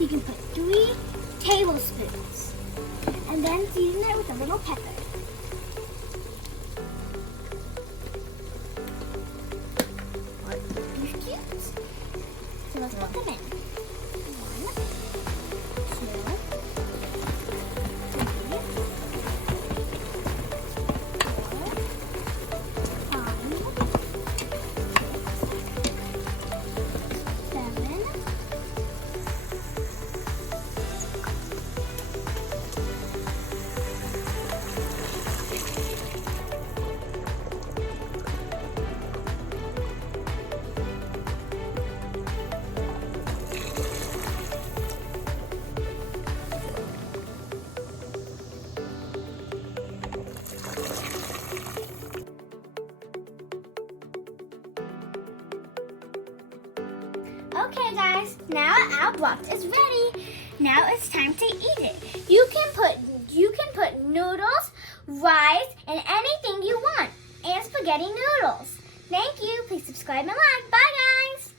you can put 3 tablespoons. And then season it with a little pepper. Beef cubes. So let's put them in. 1, 2, 3, 4, 5, 7, Okay guys, now our broth is ready. Now it's time to eat it. You can put noodles, rice, and anything you want, and spaghetti noodles. Thank you. Please subscribe and like. Bye guys.